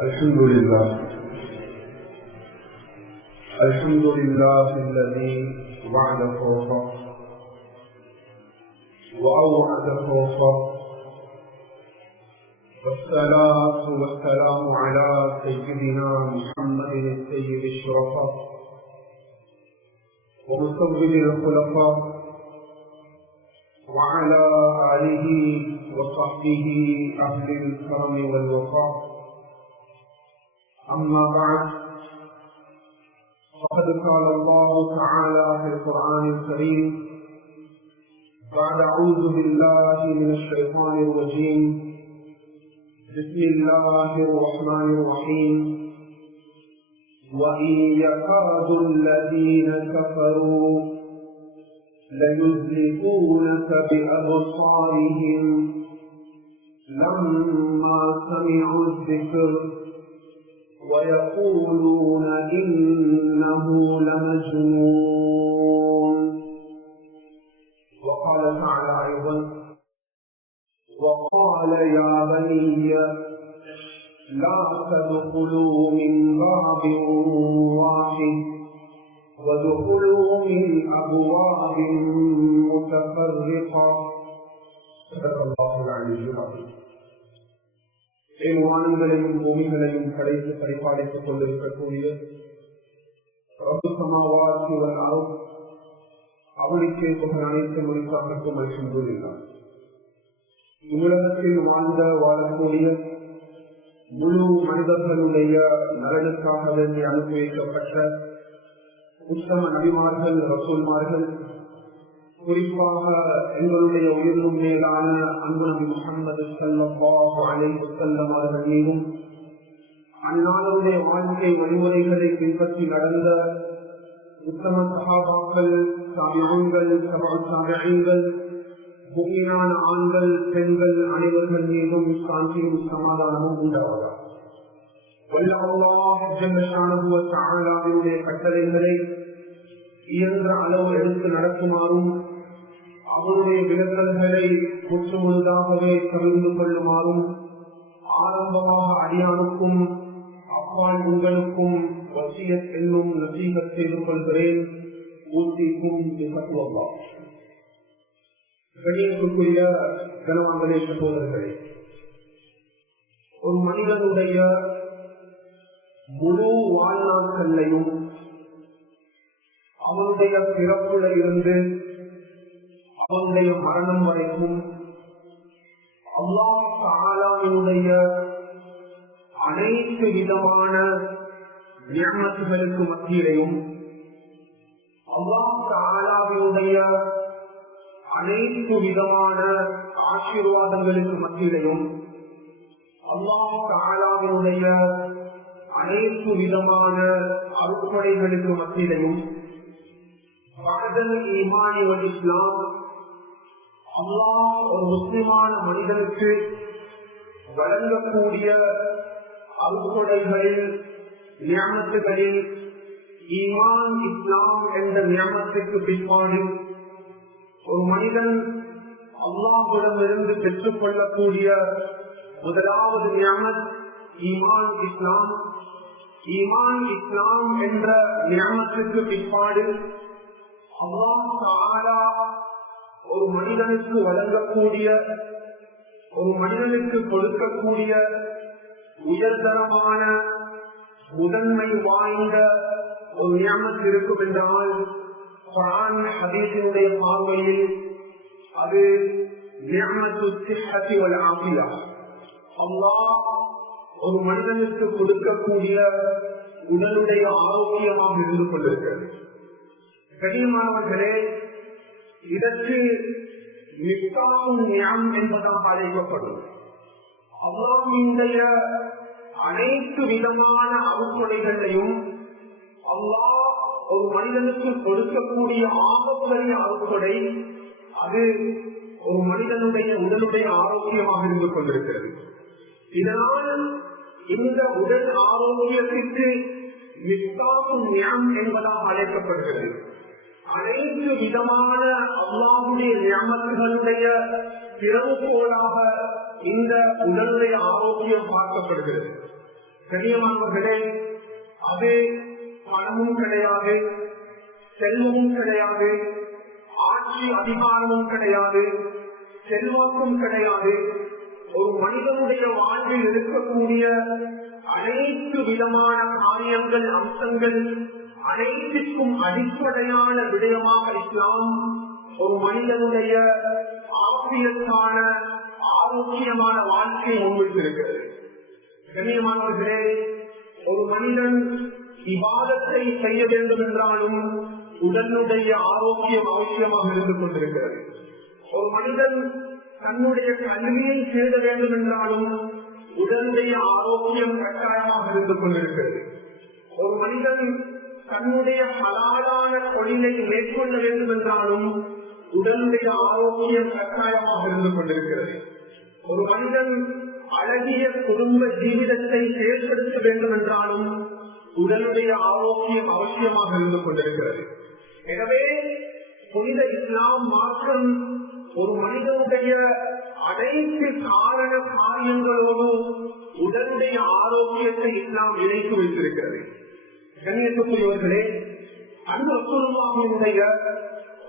الحمد لله الذي وعد فوقه وأوعد فوقه، والصلاة والسلام على سيدنا محمد السيد الشرفاء ومسود الخلفاء وعلى آله وصحبه أهل الكرم والوفاء. أما بعد، فقد قال الله تعالى في القرآن الكريم بعد أعوذ بالله من الشيطان الرجيم بسم الله الرحمن الرحيم: وإن يكاد الذين كفروا ليزلقونك بأبصارهم لما سمعوا الذكر ويقولون إنه لمجنون. وقال تعالى أيضا: وقال يا بني لا تدخلوا من باب واحد وادخلوا من أبواب متفرقة. صدق الله العلي العظيم. வானங்களையும் பூமிகளையும் படைத்து பரிபாலித்துக் கொண்டிருக்கக்கூடிய ரப்பு சமாவாதி வல் அர்த் அவனுக்கே புகழ் அனைத்து மொழிக்காகட்டும். அல்ஹம்துலில்லாஹ். உலகத்தில் வாழக்கூடிய முழு மனிதர்களுடைய நலனுக்காக வேண்டி அனுப்பி வைக்கப்பட்ட உத்தம நபிமார்கள், ரசூல்மார்கள், குறிப்பாக எங்களுடைய உயிரிலும் மேலான அன்பு நபி முஹம்மது ஸல்லல்லாஹு அலைஹி வஸல்லம் அவர்கள் மீதும் அன்னாருடைய வாழ்க்கை வழிமுறைகளை பின்பற்றி நடந்த உத்தம சஹாபாக்கள், தாபிஈன்கள், தபஉ தாபிஈன்கள், முஃமினான ஆண்கள், பெண்கள் அனைவர்கள் மீதும் சாந்தியும் சமாதானமும் உண்டாவதாக. வல்ல அல்லாஹ் ஜல்ல ஷானஹு வ தஆலாவுடைய கட்டளைகளை இயன்ற அளவு எடுத்து நடக்குமாறும், அவருடைய விலக்கல்களை முற்றுமுழுதாகவே தவிர்த்து கொள்ளுமாறும் ஆரம்பமாக அடியானுக்கும் அப்பால் உங்களுக்கும் வசியத் என்னும் நசீகத் செய்து கொள்கிறேன். ஊசிக்கும் தக்வல்லாஹ். கண்ணியத்திற்குரிய கனவான்களே, சகோதரர்களே, ஒரு மனிதனுடைய முழு வாழ்நாட்களையும் அவனுடைய பிறப்புல இருந்து அவனுடைய மரணம் வரைக்கும் அல்லாஹ் தஆலாவுடைய அனைத்து விதமான நிஅமத்துகளுக்கு மத்தியிலையும் அல்லாஹ் தஆலாவுடைய அனைத்து விதமான ஆசீர்வாதங்களுக்கு மத்தியிலையும் அல்லாஹ் தஆலாவுடைய அனைத்து விதமான அருட்கொடைகளுக்கு மத்தியிலையும் ஈமானி வல் இஸ்லாம் அல்லாஹ் ஒரு முஸ்லிமான மனிதனுக்கு வழங்கக்கூடிய அருட்கொடைகளில் நியமத்துகளில் ஈமான் இஸ்லாம் என்ற நியமத்துக்கு பிற்பாடு ஒரு மனிதன் அல்லாஹ்விடமிருந்து பெற்றுக் கொள்ளக்கூடிய முதலாவது நியமத் ஈமான் இஸ்லாம். ஈமான் இஸ்லாம் என்ற நியமத்துக்கு பிற்பாடு அல்லாஹ் தஆலா ஒரு மனிதனுக்கு வழங்கக்கூடிய, ஒரு மனிதனுக்கு கொடுக்கக்கூடிய உயர்தரமான முதன்மை வாய்ந்த ஒரு நியமத் இருக்கும் என்றால் குர்ஆன் ஹதீஸினுடைய பார்வையில் அது நியமத்து ஸிஹ்ஹத்தி வல் ஆஃபியா. அல்லாஹ் ஒரு மனிதனுக்கு கொடுக்கக்கூடிய உடலுடைய ஆரோக்கியமாக இருந்து கொண்டிருக்கிறது. கண்ணியமானவர்களே, இதற்கு மிஃப்தாஹுன் நிஅம் என்பதாக அழைக்கப்படும். அல்லாஹ்வுடைய அனைத்து விதமான அருட்கொடைகளையும் அல்லாஹ் ஒரு மனிதனுக்கு கொடுக்கக்கூடிய ஆபத்துடைய அருட்கொடை அது ஒரு மனிதனுடைய உடலுடைய ஆரோக்கியமாக இருந்து கொண்டிருக்கிறது. இதனால் இந்த உடல் ஆரோக்கியத்திற்கு மிஃப்தாஹுன் நிஅம் என்பதாக அழைக்கப்படுகிறது. அனைத்து விதமான அல்லாஹ்வுடைய நியமத்துகளுடைய திறவுகோலாக இந்த உடலுடைய ஆரோக்கியம் பார்க்கப்படுகிறது. கண்ணியமானவர்களே, அது பணமும் கிடையாது, செல்வமும் கிடையாது, ஆட்சி அதிகாரமும் கிடையாது, செல்வாக்கும் கிடையாது. ஒரு மனிதனுடைய வாழ்வில் இருக்கக்கூடிய அனைத்து விதமான காரியங்கள், அம்சங்கள் அனைத்திற்கும் அடிப்படையான விடயமாக இஸ்லாம் ஒரு மனிதனுடைய ஆரோக்கியமான ஆரோக்கியமான வாழ்க்கையை முன்வைத்திருக்கிறது. கண்ணியமானவர்களே, ஒரு மனிதன் இபாதத்தை செய்ய வேண்டும் என்றாலும் உடலுடைய ஆரோக்கியம் அவசியமாக இருந்து கொண்டிருக்கிறது. ஒரு மனிதன் தன்னுடைய கல்வியை சேர வேண்டும் என்றாலும் உடலுடைய ஆரோக்கியம் கட்டாயமாக இருந்து கொண்டிருக்கிறது. ஒரு மனிதன் தன்னுடைய ஹலாலான தொழிலை மேற்கொள்ள வேண்டும் என்றாலும் உடலுடைய ஆரோக்கியம் கட்டாயமாக இருந்து கொண்டிருக்கிறது. ஒரு மனிதன் அழகிய குடும்ப ஜீவிதத்தை செயல்படுத்த வேண்டும் என்றாலும் உடலுடைய ஆரோக்கியம் அவசியமாக இருந்து கொண்டிருக்கிறது. எனவே புனித இஸ்லாம் மார்க்கம் ஒரு மனிதனுடைய அனைத்து காரண காரியங்களோடு உடலுடைய ஆரோக்கியத்தை இஸ்லாம் இணைத்து வைத்திருக்கிறது. கண்ணியத்துக்குரியவர்களே, அந்த ரசூலுல்லாஹினுடைய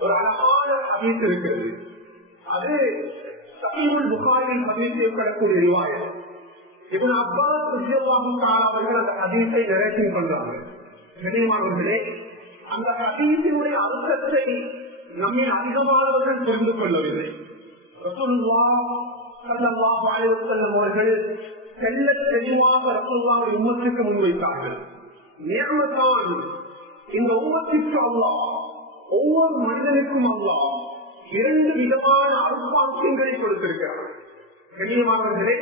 ஒரு அழகான ஹதீஸ் இருக்கிறது. அது சஹீஹுல் புகாரியில் பதிவு செய்யப்படக்கூடிய ரிவாயத். இப்னு அப்பாஸ் ரலியல்லாஹு தஆலா அவர்கள் அந்த ஹதீஸை நரேஷன் பண்றாங்க. கண்ணியமானவர்களே, அந்த ஹதீஸினுடைய அர்த்தத்தை நம்மில் அதிகமானவர்கள் புரிந்து கொள்ளவில்லை. ரசூலுல்லாஹ் ஸல்லல்லாஹு அலைஹி வஸல்லம் அவர்கள் தெள்ளத் தெளிவாக ரசூலுல்லாஹ்வின் உம்மத்துக்கு முன்வைத்தார்கள். நிஅமத்தான், இந்த உம்மத்திற்கு அல்லாஹ், ஒவ்வொரு மனிதனுக்கும் அல்லாஹ் இரண்டு விதமான அருட்பாக்கியங்களை கொடுத்திருக்கிறார். கண்ணியமானவர்களே,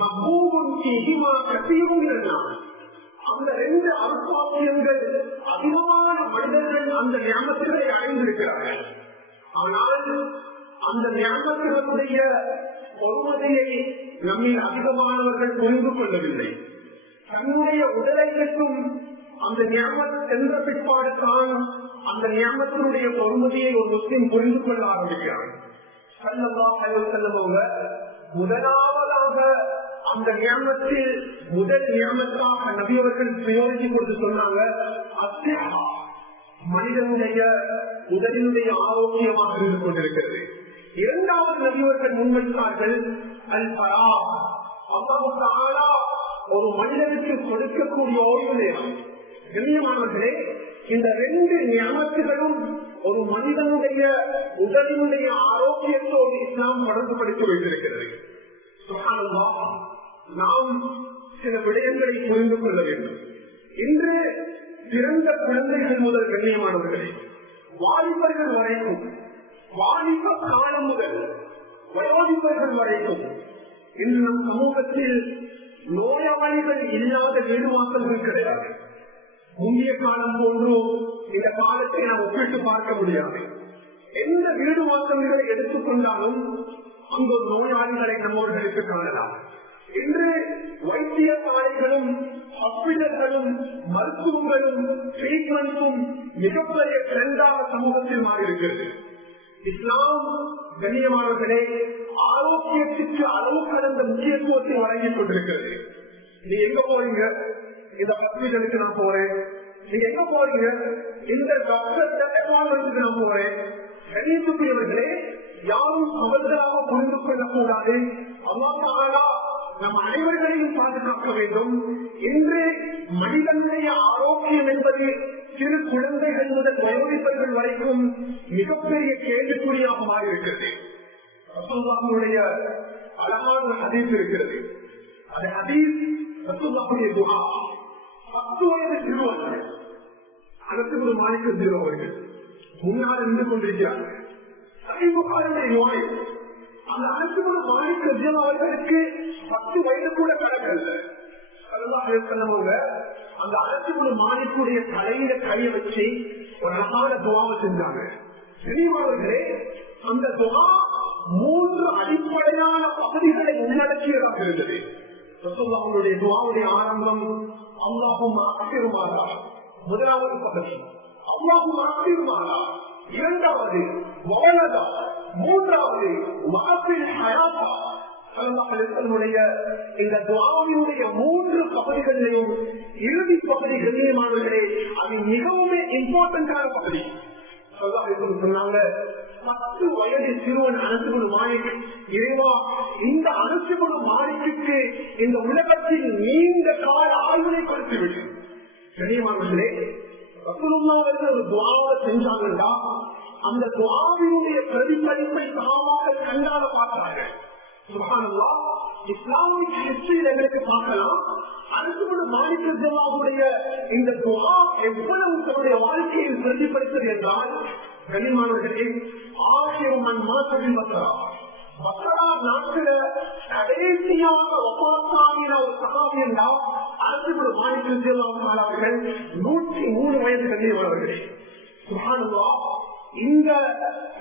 மஹ்பூபுன் ஃபீஹிமா கஸீருன் மினன், அந்த ரெண்டு அருட்பாக்கியங்கள் அதிகமான மனிதர்கள் அந்த நியமத்துகளை அடைந்திருக்கிறார்கள். ஆனால் அந்த நியமத்துகளுடைய பொறுமதியை நம்மில் அதிகமானவர்கள் புரிந்து கொள்ளவில்லை. தன்னுடைய உடலை மட்டும் அந்த நியமத் என்ற பிற்பாடு தான் அந்த நியமத்தினுடைய பொறுமதியை ஒரு முஸ்லிம் புரிந்து கொள்ள ஆரம்பிக்கிறார். ஸல்லல்லாஹு அலைஹி வஸல்லம் முதலாவதாக அந்த நியமத்தில் முதல் நியமத்தாக நபியவர்கள் பிரயோகித்து கொண்டு சொன்னாங்க, அஸ்ஸிஹா, மனிதனுடைய உடலினுடைய ஆரோக்கியமாக இருந்து கொண்டிருக்கிறது. இரண்டாவது நபியவர்கள் முன்வைத்தார்கள் அல் ஃபரா, அல்லாஹ் தஆலா ஒரு மனிதனுக்கு கொடுக்கக்கூடிய ஓய்வு நேரம். கண்ணியமானவர்களே, இந்த ரெண்டு நியமத்துகளும் ஒரு மனிதனுடைய உடலினுடைய ஆரோக்கியத்தோடு இஸ்லாம் தொடர்புபடுத்தி வைத்திருக்கிறது. சுப்ஹானல்லாஹ், நாம் சில விடயங்களை புரிந்து கொள்ள வேண்டும். இன்று பிறந்த குழந்தைகள் முதல் கண்ணியமானவர்களே, வாலிபர்கள் வரைக்கும், வாலிப காலம் முதல் வயோதிபர்கள் வரைக்கும் இன்று நம் சமூகத்தில் நோயாளிகள் இல்லாத வீடு வாசல்கள் கிடையாது. முந்தைய காலம் போன்று இந்த காலத்தை நாம் ஒப்பிட்டு பார்க்க முடியாது. எந்த வீடு வாசல்களை எடுத்துக்கொண்டாலும் அங்கு நோயாளிகளை நம்மவர்களுக்கு காணலாம். இன்று வைத்தியசாலைகளும் ஹாஸ்பிட்டல்களும் மருத்துவங்களும் ட்ரீட்மெண்ட்டும் மிகப்பெரிய ட்ரெண்டாக சமூகத்தில் மாறி இருக்கிறது. இஸ்லாம் கண்ணியமானவர்களே ஆரோக்கியத்திற்கு அளவு கடந்த முக்கியத்துவத்தை வழங்கிக் கொண்டிருக்கிறது. நீ எங்க போறீங்க? இந்த ஹாஸ்பிட்டலுக்கு நான் போறேன். நீங்க எங்க போறீங்க? இந்த டாக்டர் டெக்னாலஜிக்கு நான் போறேன். கண்ணியத்துக்குரியவர்களே, யாரும் அவர்களாக புரிந்து கொள்ளக்கூடாது. அல்லாஹ் தஆலா நம் அனைவர்களையும் பாதுகாக்க வேண்டும். இன்று மனிதனுடைய ஆரோக்கியம் என்பது சிறு குழந்தைகள் முதல் வயோதிபர்கள் வரைக்கும் மிகப்பெரிய கேள்விக்குறியாக மாறியிருக்கிறது. ரசூலுல்லாஹ்வுடைய அழகான ஹதீஸ் இருக்கிறது. அந்த ஹதீஸ் ரசூலுல்லாஹ்வுடைய துஆ. 10 வயது சிறுவர்கள் அனஸ் இப்னு மாலிக் ரலியல்லாஹு அவர்கள் முன்னால் நின்று கொண்டிருக்கிறார்கள். சஹீஹ் புகாரியுடைய ரிவாயத். அந்த அனஸ் இப்னு மாலிக் ரலியல்லாஹு அவர்களுக்கு 10 வயது கூட கடக்கல. ஸல்லல்லாஹு அலைஹி வஸல்லம் அந்த அனஸ் இப்னு மாலிக்குடைய தலையில கையை வச்சு ஒரு அழகான துஆவை செஞ்சாங்க. சிறியவர்களே, அந்த துஆ 3 அடிப்படையான பகுதிகளை உள்ளடக்கியதாக இருந்தது. ரசூலுல்லாஹ்வுடைய துஆவுடைய ஆரம்பம் அல்லாஹும்ம அக்ஸிர்மானா, முதலாவது பகுதி அல்லாஹும்ம அக்ஸிர்மானா, இரண்டாவது வலதா, மூன்றாவது வஅஃபில் ஹயாத்தா. ஸல்லல்லாஹு அலைஹி வஸல்லம் இந்த துஆவினுடைய 3 பகுதிகளில் 25 பகுதி சொன்னாங்க. 10 வயது சிறுவன் அரசுகுழு மாலிக், இறைவா இந்த அரசுகுழு மாலிக்கு இந்த உலகத்தில் நீண்ட கால ஆய்வுகளை கொடுத்துவிடு. கண்ணியமானவர்களே, ரசூலுல்லாஹ் ஒரு துஆவை செஞ்சாங்கன்னா அந்த துஆவினுடைய பிரதிபலிப்பை தாமாக கண்ணால பார்த்தார்கள். சுப்ஹானல்லாஹ், இஸ்லாமிக் ஹிஸ்டரியில் எங்களுக்கு பார்க்கலாம். அரசுகுழு மாலிக் ரலியல்லாஹுடைய இந்த துஆ எவ்வளவு தன்னுடைய வாழ்க்கையில் பிரதிபலித்தது என்றால், கண்ணியமானவர்களே, ஆகியவன் மாசத்தில் பக்ரா நாட்டில கடைசியாக வஃபாத்தாகின ஒரு சஹாபி என்றால் அரசுகுழு மாலிக் ரலியல்லாஹு அவர்கள் 103 வயது கண்ணியமானவர்களே. சுப்ஹானல்லாஹ்,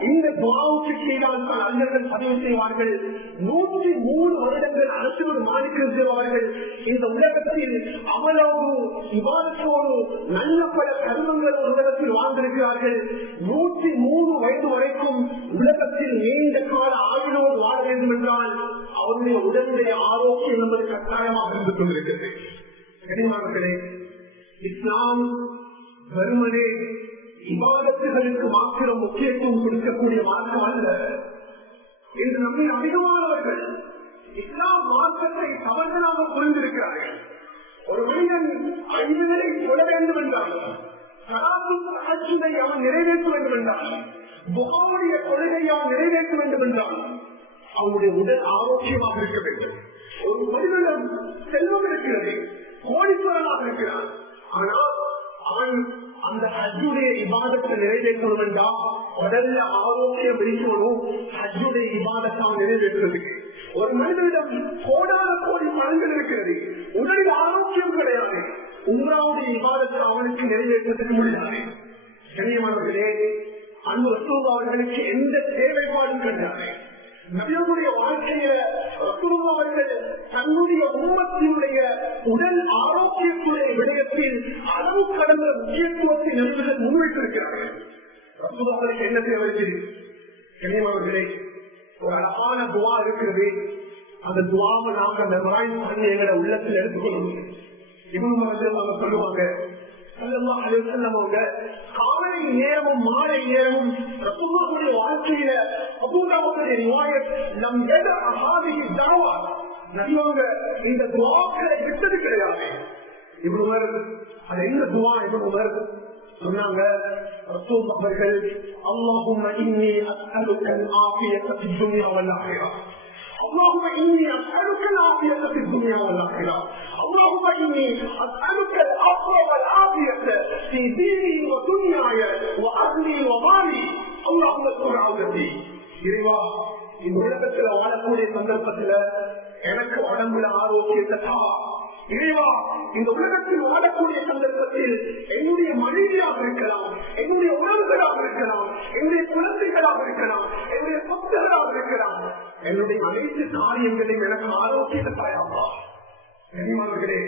இந்த துஆவுக்கு கீழால் தான் அறிஞர்கள் பதிவு செய்வார்கள். 103 வருடங்கள் அரசுகுழு மாலிக் அவர்கள் இந்த உலகத்தில் அவ்வளவு இபாதத்தோடு நல்ல பல கர்மங்கள் உலகத்தில் வாழ்ந்திருக்கிறார்கள். 103 வயது வரைக்கும் உலகத்தில் நீண்ட கால ஆயுளோடு வாழ வேண்டும் என்றால் அவருடைய உடலுடைய ஆரோக்கியம் என்பது கட்டாயமாக இருந்து கொண்டிருக்கிறது. கனிமானங்களே, இஸ்லாம் வெறுமனே இபாதத்துகளுக்கு மாத்திரம் முக்கியத்துவம் கொடுக்கக்கூடிய மார்க்கம் அல்ல. இன்று நம்மை அதிகமானவர்கள் இஸ்லாம் மார்க்கத்தை தவறுதலாக புரிந்திருக்கிறார்கள். ஒரு மனிதன் 5 நிலை சொல்ல வேண்டும் என்றால், அவன் நிறைவேற்ற வேண்டும் என்றால், புகாருடைய கொள்கையை அவன் நிறைவேற்ற வேண்டும் என்றால் அவனுடைய உடல் ஆரோக்கியமாக இருக்க வேண்டும். ஒரு மனிதனிடம் செல்வம் இருக்கிறது, கோடீஸ்வரனாக இருக்கிறான், ஆனால் அவன் அந்த ஹஜ்ஜுடைய இபாதத்தை நிறைவேற்றணும் என்றால் உடல்ல ஆரோக்கியம் இருக்கணும். ஹஜ்ஜுடைய இபாதத்தை அவன் நிறைவேற்றுறதுக்கு ஒரு மனிதனிடம் கோடான கோடி பலன்கள் இருக்கிறது, உடலில் ஆரோக்கியம் கிடையாது, உம்ராவுடைய இபாதத்தை அவனுக்கு நிறைவேற்றுவதற்கு முடியாது. கண்ணியமானவர்களே, அந்த ரசூலுல்லாஹ் அவர்களுக்கு எந்த தேவைப்பாடும் கிடையாது. நபியுடைய வாழ்க்கையில ரசூலுல்லாஹ் அவர்கள் தன்னுடைய உம்மத்தினுடைய உடல் ஆரோக்கியத்துடைய விடயத்தில் அளவு கடந்த முக்கியத்துவத்தை நபிகள் முன்வைத்திருக்கிறார்கள். ரசூலுல்லாஹ் அவர்களுக்கு என்ன தேவை? கண்ணியமானவர்களே, ஒரு அழகான துவா இருக்கிறது. அந்த துவாவை நாங்க மெமரைஸ் பண்ணி எங்களை உள்ளத்தில் எடுத்துக்கொள்ளணும். இவங்க சொல்லுவாங்க, காலை நேரமும் மாலை நேரமும் ரசூலுல்லாஹ்வுடைய வாழ்க்கையில அபூதாவுடைய ரிவாயத் நம் எத அஹாதி தஅவா நபியவங்க இந்த துஆக்களை விட்டது கிடையாது. இப்னு அது என்ன துஆ? இப்னு சொன்னாங்க, ரசூல் அவர்கள் அல்லாஹும்ம இன்னி அஸ்அலுக அல்-ஆஃபியத ஃபித் துன்யா வல் ஆখিরাহ, اللهم إني أسألك العافية في الدنيا والآخرة، اللهم إني أسألك العفو والعافية في ديني ودنياي وأهلي ومالي، اللهم استر عورتي. இறைவா, இந்த உலகத்தில் வாழக்கூடிய சந்தர்ப்பத்தில் எனக்கு உடம்புல ஆரோக்கியத்தை தா. இறைவா, இந்த உலகத்தில் வாழக்கூடிய சந்தர்ப்பத்தில் என்னுடைய மனைவியாக இருக்கலாம், என்னுடைய உறவுகளாக இருக்கலாம், என்னுடைய குழந்தைகளாக இருக்கலாம், என்னுடைய சொத்துகளாக இருக்கலாம், என்னுடைய அனைத்து காரியங்களையும் எனக்கு ஆரோக்கியத்தை தாயாமா. கனிமானவர்களே,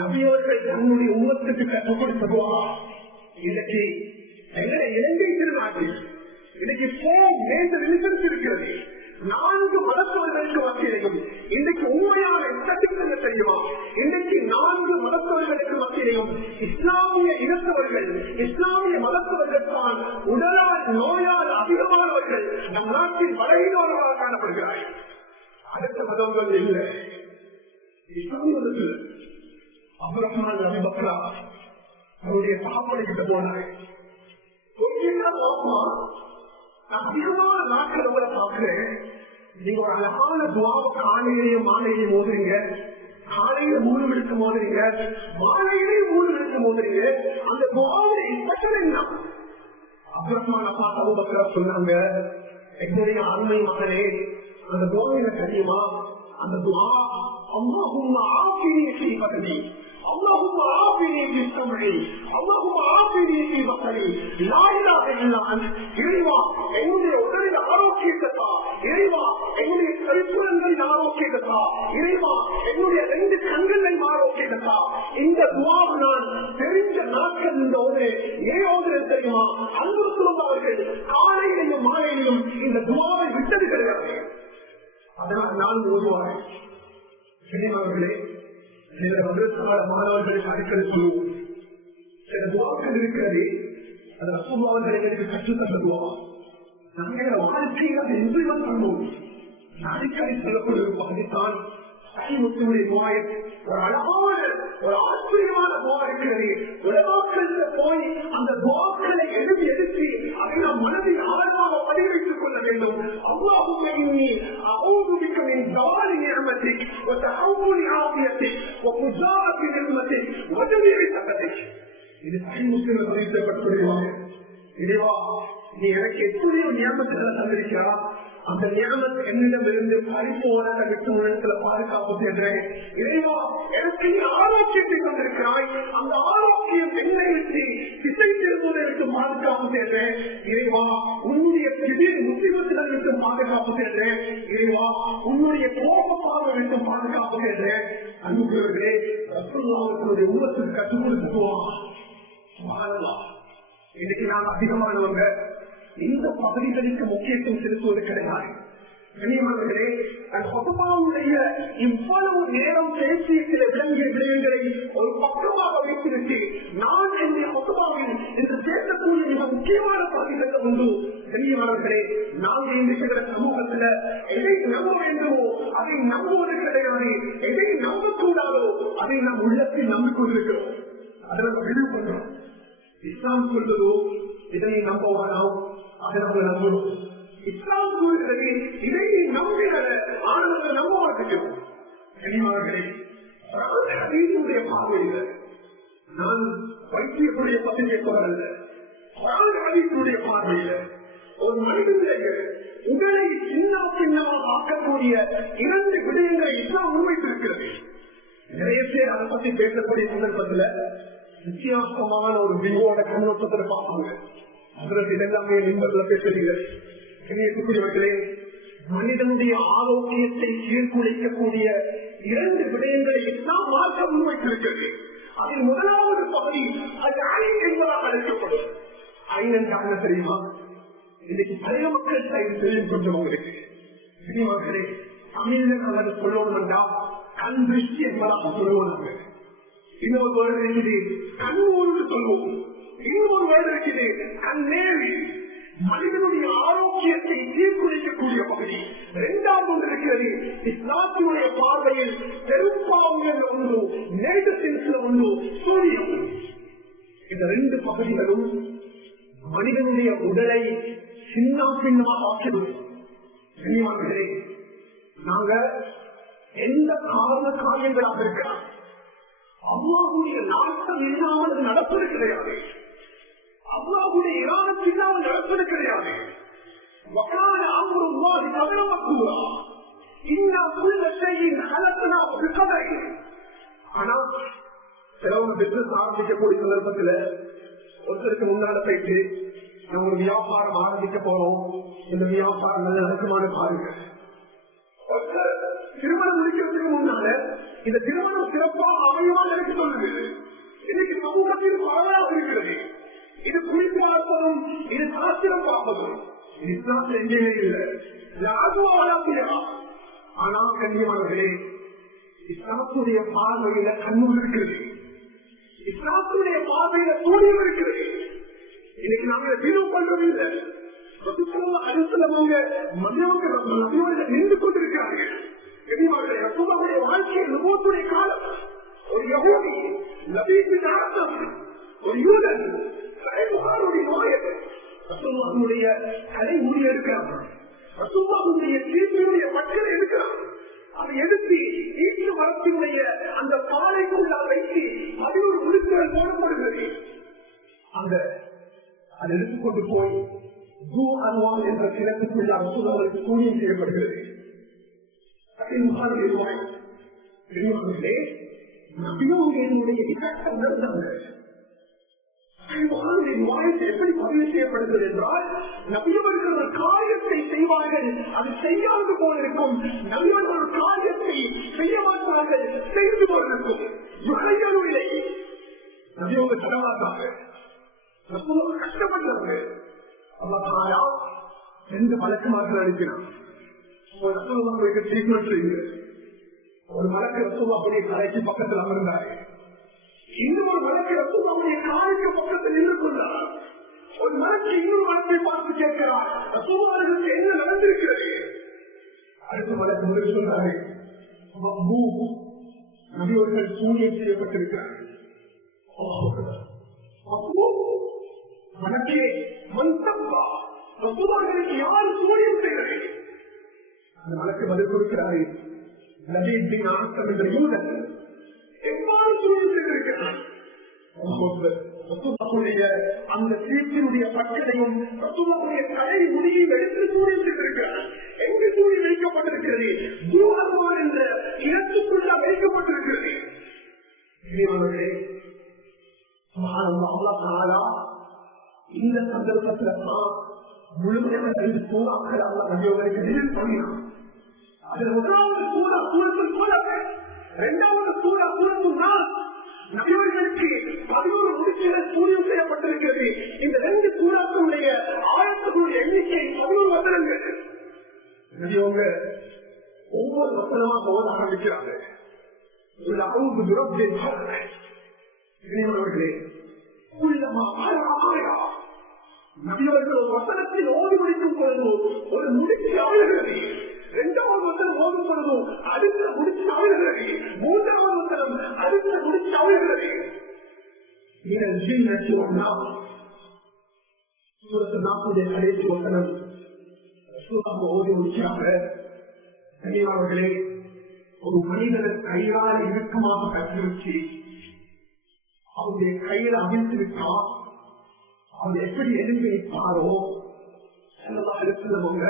நபியவர்கள் தன்னுடைய உம்மத்துக்கு கற்றுக் கொடுத்ததுவா இன்னைக்கு எங்களை இலங்கை திருநாட்டில் இன்னைக்கு இருக்கிறது. 4 மதத்தவர்களுக்கு மத்தியிலையும் இன்றைக்கு உண்மையான என்ன தெரியுமா? இன்றைக்கு 4 மதத்தவர்களுக்கு மத்தியிலையும் இஸ்லாமிய இனத்தவர்கள், இஸ்லாமிய மதத்தவர்கள் தான் உடலால் நோயால் அதிகமானவர்கள் நம் நாட்டில் பலகீனவர்களாக காணப்படுகிறார்கள். அடுத்த மதங்கள் இல்லை. இஸ்லாமிய மதத்தில் அப்துர்ரஹ்மான் நபி பக்ரா அவருடைய சாப்பாடு கிட்ட போனாரு. அதிகமான நாட்கள் உங்களை பார்க்கிறேன். நீங்க ஒரு அழகான துவாவை காலையிலேயும் மாலையிலையும் மோதுறீங்க, காலையில 3 மணிக்கு மோதுறீங்க, மாலையிலேயும் 3 மணிக்கு மோதுறீங்க. அந்த துவாவுடைய ஸ்பெஷல் என்ன? அப்துர்ரஹ்மான் அப்பா அபூ பக்ர் சொன்னாங்க, என்னுடைய அருமை மகனே, அந்த துவா எனக்கு தெரியுமா? அந்த துவா அல்லாஹும்ம ஆஃபினி ஃபீ பத்னி, اللهم عافني في سمعي، اللهم عافني في بصري، لا اله الا انت. இறைவா, என்னுடைய உடலில் ஆரோக்கியத்தை தா. இறைவா, என்னுடைய கருப்புலங்களின் ஆரோக்கியத்தை தா. இறைவா, என்னுடைய 2 கண்களின் ஆரோக்கியத்தை தா. இந்த துவாவை நான் தெரிஞ்ச நாட்கள் இந்த ஒரு ஏழு தெரியுமா? அன்பு அவர்கள் காலையிலையும் மாலையிலையும் இந்த துவாவை விட்டது கிடையாது. அதனால் நான் ஓதுவார்கள். சினிமாவர்களே, சில மதரசால மாணவர்களுக்கு அடிக்கடி சொல்லுவோம், சில துவாக்கள் இருக்கிறது, அது ரசூலுல்லாஹ் அவர்கள் எங்களுக்கு கற்றுத்தருவோம். நாங்கள் வாழ்க்கையில் அதை இம்ப்ளிமெண்ட் பண்ணுவோம். அடிக்கடி சொல்லக்கூடிய ஒரு பகுதித்தான் முஸ்லிமுடைய நோய். ஒரு அழகான ஒரு ஆச்சரியமான துவா இருக்கிறது. உலகாக்கள் போய் அந்த துவாக்களை எழுதி எடுத்து அதை நாம் மனதில் ஆழமாக பதிவு வைத்துக் கொள்ள வேண்டும். அல்லாஹும்ம இன்னி அஊது பிக்க மின் ஸவாலி நிஅமதிக் வ தஹவ்வுலி ஆஃபியதிக் வ ஃபுஜாஅத்தி நிஅமதிக் வ ஜமீஇ ஸகதிக். இது சஹீஹ் முஸ்லிமில் பதிவு செய்யப்பட்டிருக்கிறது. இறைவா, நீ எனக்கு எத்தனையோ நியமத்துகளை தந்திருக்கிறார். அந்த நியமத் என்னிடமிருந்து பரிபூரண விட்டு உலகத்துல பாதுகாப்பு செய்கிறேன். இறைவா, எனக்கு நீ ஆரோக்கியத்தை தந்திருக்கிறாய். அந்த ஆரோக்கியம் என்னை விட்டு திசை திரும்புவதை விட்டு பாதுகாப்பு செய்கிறேன். இறைவா, உன்னுடைய திடீர் முஸ்லிமத்துகள் விட்டு பாதுகாப்பு செய்கிறேன். இறைவா, உன்னுடைய கோப பார்வை விட்டு பாதுகாப்பு செய்கிறேன். அன்புகளே, ரசூலுல்லாஹ்வுடைய உம்மத்துக்கு கற்றுக் கொடுத்துவோம். இன்னைக்கு நான் அதிகமானவங்க இந்த பகுதிகளுக்கு முக்கியத்துவம் செலுத்துவது கிடையாது. கண்ணியமானவர்களே, இவ்வளவு நேரம் பேசிய சில விளங்கிய விடயங்களை ஒரு பக்கமாக வைத்திருக்கு. நான் என்னுடைய பக்கமாவில் என்று பேசக்கூடிய மிக முக்கியமான பகுதிகள் உண்டு. கண்ணியமானவர்களே, நாங்கள் இருக்கிற சமூகத்துல எதை நம்ப வேண்டுமோ அதை நம்புவது கிடையாது. எதை நம்பக்கூடாதோ அதை நாம் உள்ளத்தில் நம்பிக்கொண்டிருக்கிறோம். அதை நம்ம விரிவு பண்றோம். இஸ்லாம் சொல்றதோ இதனை நம்ப வேணாம், அதை நம்ம நம்பணும். இஸ்லாம் சொல்கிறது இதை நம்பின ஆனவர்கள் நம்ப மாட்டேங்கிறோம். கனிமார்களே, அதீனுடைய பார்வையில் நான் வைத்தியத்துடைய பத்திரிகை போறதில்லை. அதீனுடைய பார்வையில் ஒரு மனிதனுடைய உடலை சின்ன சின்னமாக ஆக்கக்கூடிய 2 விடயங்களை இஸ்லாம் முன்வைத்திருக்கிறது. நிறைய பேர் அதை பத்தி பேசக்கூடிய சந்தர்ப்பத்தில் வித்தியாசமான ஒரு விவோட கண்ணோட்டத்தில் பார்ப்பாங்க. அதற்கு இதெல்லாமே நிம்பர்ல பேசுறீங்க. கண்ணியத்துக்குரியவர்களே, மனிதனுடைய ஆரோக்கியத்தை சீர்குலைக்கக்கூடிய 2 விடயங்களை எல்லாம் மாற்ற முன்வைத்திருக்கிறது. அதில் முதலாவது பகுதி அது ஐன் என்பதாக அழைக்கப்படும். ஐன் என்றாங்க தெரியுமா? இன்னைக்கு பழைய மக்கள் தெரியும் கொஞ்சம் உங்களுக்கு தெரியுமாங்களே. தமிழர் அல்லது சொல்லணும் என்றால் கண் திருஷ்டி என்பதாக சொல்லுவாங்க. இன்னொரு வேர்டு இருக்குது கண்ணூர்னு சொல்லுவோம். இன்னொரு வேர்டு இருக்குது கண்ணேவி. மனிதனுடைய ஆரோக்கியத்தை சீர்குலைக்கக்கூடிய பகுதி. 2வது ஒன்று இருக்கிறது இஸ்லாத்தினுடைய பார்வையில் பெரும்பான்மையான ஒன்று, நேர்டசின்ஸ்ல ஒன்று சூரியம். இந்த 2 பகுதிகளும் மனிதனுடைய உடலை சின்ன பின்னமாக ஆக்கிவிடும். கண்ணியமானவர்களே, நாங்க எந்த காரியங்களாக இருக்கிறோம் அல்லாஹ்வுடைய நாட்டம் இல்லாமல் நடப்பது கிடையாது. அல்லாஹ்வுடைய இராதத்து இல்லாமல் நடப்பது கிடையாது. ஆனா சிலவங்க பிசினஸ் ஆரம்பிக்கக்கூடிய சந்தர்ப்பத்தில் ஒருத்தருக்கு முன்னால போயிட்டு நம்ம ஒரு வியாபாரம் ஆரம்பிக்க போறோம், இந்த வியாபாரம் நல்ல நடக்குமான பாருங்க. திருமணம் முடிக்கிறதுக்கு முன்னால இந்த திருமணம் சிறப்பாக அமையுமான்னு எனக்கு சொல்லுது. இன்னைக்கு சமூகத்தில் பரவலாக இருக்கிறது. இது குறித்து பார்ப்பதும் இது சாஸ்திரம் பார்ப்பதும் இஸ்லாத்தில் எங்கேயுமே இல்லை. ஆனால் கண்ணியமானவர்களே, இஸ்லாத்துடைய பார்வையில கண்ணூர் இருக்கிறது. இஸ்லாத்துடைய பார்வையில சூரியம் இருக்கிறது. இன்னைக்கு நாங்கள் விரிவு பண்றது இல்லை. மனிதவங்க நின்று கொண்டிருக்கிறார்கள். வாழ்க்கையை நுகர்வுடைய காலம் ஒரு யகூதி நபீபின் அரசம் ஒரு யூதன் நோயுடைய கலை முடிய இருக்கிறார். ரசூலுல்லாஹ்வுடைய தீர்ப்பினுடைய மக்களை எடுக்கிறார். அதை எடுத்து ஈட்டு மரத்தினுடைய அந்த பாலைக்குள்ளால் வைத்து 11 உடுப்புகள் போடப்படுகிறது. அந்த அதை எடுத்துக்கொண்டு போய் என்ற கிழக்குள்ள ரசூலுல்லாஹ்வுக்கு கூலியம் செய்யப்படுகிறது. எப்படி பதிவு செய்யப்படுகிறது என்றால், நபியவர்கள் ஒரு காரியத்தை செய்வார்கள், அது செய்யாது போலிருக்கும். நபியவர்கள் ஒரு காரியத்தை செய்ய மாட்டார்கள், செய்து போலிருக்கும். இல்லை, நபியவங்க தரமாட்டாங்க, கஷ்டப்பட்டாங்க. அல்லா 2 வழக்கமாக அனுப்பினான். ட்ரீட்மெண்ட் செய்யுங்க. ஒரு மலக்கு ரசூலுல்லாஹ்வுடைய தலைக்கு பக்கத்தில் அமர்ந்தார். இன்னொரு மலக்கு ரசூலுல்லாஹ்வுடைய காலுக்கு பக்கத்தில் நின்று கொண்டார். வழக்கு முதல் சொல்றாரு, நபியவர்கள் சூனியம் செய்யப்பட்டிருக்கிறார்கள். வழக்கே மந்தப்பார்களுக்கு யாரு சூனியம் செய்கிறது? அந்த வழக்கு பதில் கொடுக்கிறாரு, நபீத்தின் ஆட்டம் என்ற யூதன் எவ்வாறு சூனியம் செய்திருக்கிறார்? அந்த தீர்ப்பினுடைய பட்டனையும் தலை முடியை எடுத்து சூழல் செய்திருக்கிறார். எங்கு சூழல் வைக்கப்பட்டிருக்கிறது? தூரமான் என்ற இடத்துக்குள்ள வைக்கப்பட்டிருக்கிறது. இந்த சந்தர்ப்பத்தில் முழுமையான சூறாக்கள் அல்ல நபியவர்களுக்கு நிழல் பண்ணினான். அதில் முதலாவது சூறா சூரத்தில் சூழல், இரண்டாவது சூறா சூரத்தும் நான் நபியவர்களுக்கு 11 முடிச்சுகள் சூரியம் செய்யப்பட்டிருக்கிறது. இந்த 2 சூறாக்களுடைய ஆயத்துகளுடைய எண்ணிக்கை 11 வசனங்கள். நபியவங்க ஒவ்வொரு வசனமாக ஓத ஆரம்பிக்கிறாங்க. நபியவர்கள் ஒரு வசனத்தில் ஓடி முடிக்கும் பொழுது ஒரு முடிச்சு ஆளுகிறது. 2வது வசனம் ஓடும் பொழுது அடுத்த முடிச்சு ஆளுகிறது. 3வது வசனம் அடுத்த முடிச்சு ஆளுகிறது. கடைசி வசனம் ஓடி முடிச்சாங்க. கனியாளர்களே, ஒரு மனிதனை கையால இறுக்கமாக கட்டி வச்சு அவருடைய கையில அவிழ்த்து விட்டா அவர் எப்படி எழுந்து வைப்பாரோ இருக்கிறவங்க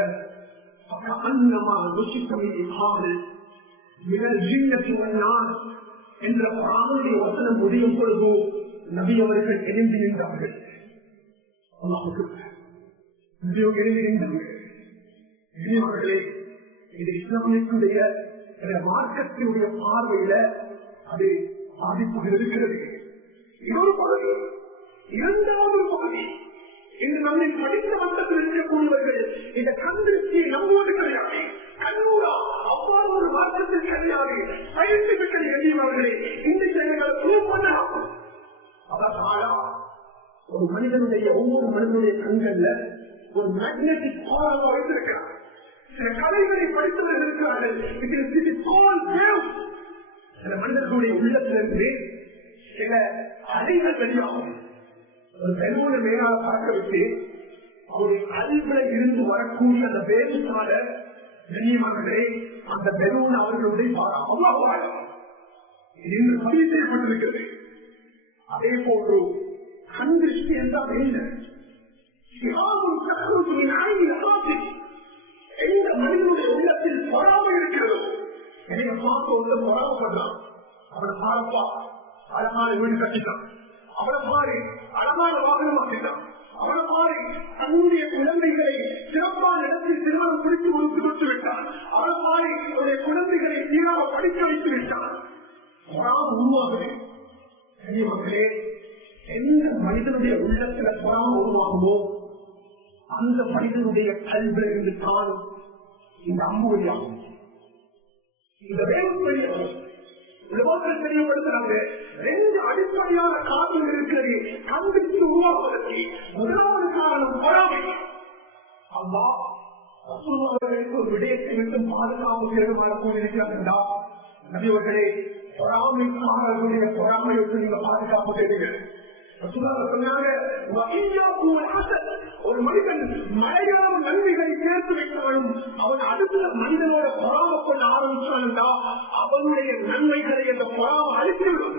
என்ற பிராணுடைய வசனம் முடியும் பொழுது நபி அவர்கள் எழுந்து நின்றார்கள். எழுதி இது இஸ்லாமியத்துடைய மார்க்கத்தினுடைய பார்வையில அது பாதிப்பாக இருக்கிறது. இன்னொரு பகுதி, இரண்டாவது பகுதி, இன்று நம்மை படித்த மட்டத்தில் இருக்கக்கூடியவர்கள் இந்த கண்திருஷ்டியை நம்புவது கிடையாது. கண்ணூரா அவ்வாறு ஒரு மாற்றத்தில் கிடையாது. சயின்டிபிக்கலி எழுதியவர்களே இந்த செயல்களை ப்ரூவ் பண்ணலாம். அதனால ஒரு மனிதனுடைய ஒவ்வொரு மனிதனுடைய கண்கள்ல ஒரு மேக்னெட்டிக் பவர் வைத்திருக்கிறார். சில கலைகளை படித்தவர்கள் இருக்கிறார்கள். சில மனிதர்களுடைய உள்ளத்திலிருந்து சில அலைகள் வெளியாகும். ஒரு பெருமூல மேலாக பார்க்க விட்டு அவருடைய அறிவுல இருந்து வரக்கூடிய அந்த வேலைக்கால கண்ணியமானே அந்த பெருமூல அவர்களுடைய இன்று பதிவு செய்யப்பட்டிருக்கிறது. அதே போன்று கண் திருஷ்டி என்றால் என்ன? எந்த மனிதனுடைய உள்ளத்தில் பொறாமை இருக்கிறதோ, என்னை பார்த்து வந்து பொறாமப்படுறான். அவனை பார்ப்பா அழகான வீடு கட்டினான், அவனை மாறி அழகான வாகனம் ஆக்கிட்டான், அவனை மாறி தன்னுடைய குழந்தைகளை சிறப்பான இடத்தில் திருமணம் பிடித்து கொடுத்து விட்டான், அவனை மாறி அவருடைய குழந்தைகளை சீராக படிக்க வைத்து விட்டான். பொறாம உருவாகவே மக்களே, எந்த மனிதனுடைய உள்ளத்துல பொறாம உருவாகுமோ அந்த மனிதனுடைய கல்வியில் இருந்து தான் இந்த அம்பு வழியாகும், இந்த வேகம் வழியாகும். தெரியப்படுத்துறாங்க. 2 அடிப்படையான காரணம் இருக்கிறது கண்பிடித்து உருவாக்குவதற்கு. முதலாவது காரணம் பொறாமை. அல்லாஹ் ரசூலுல்லாஹ்வுக்கு ஒரு விடயத்தை விட்டு பாதுகாப்பு தேர்வாளர்களா நபியவர்களே, பொறாமைக்காரர்களுடைய பொறாமை விட்டு நீங்க பாதுகாப்பு தேடுங்க. ஒரு மனிதன் மழையான நன்மைகளை சேர்த்து வைத்தாலும் அவன் அடுத்த மனிதனோட பொறாம கொள்ள ஆரம்பிச்சான்டா அவனுடைய நன்மைகளை அந்த பொறாம அழித்துவிடும்.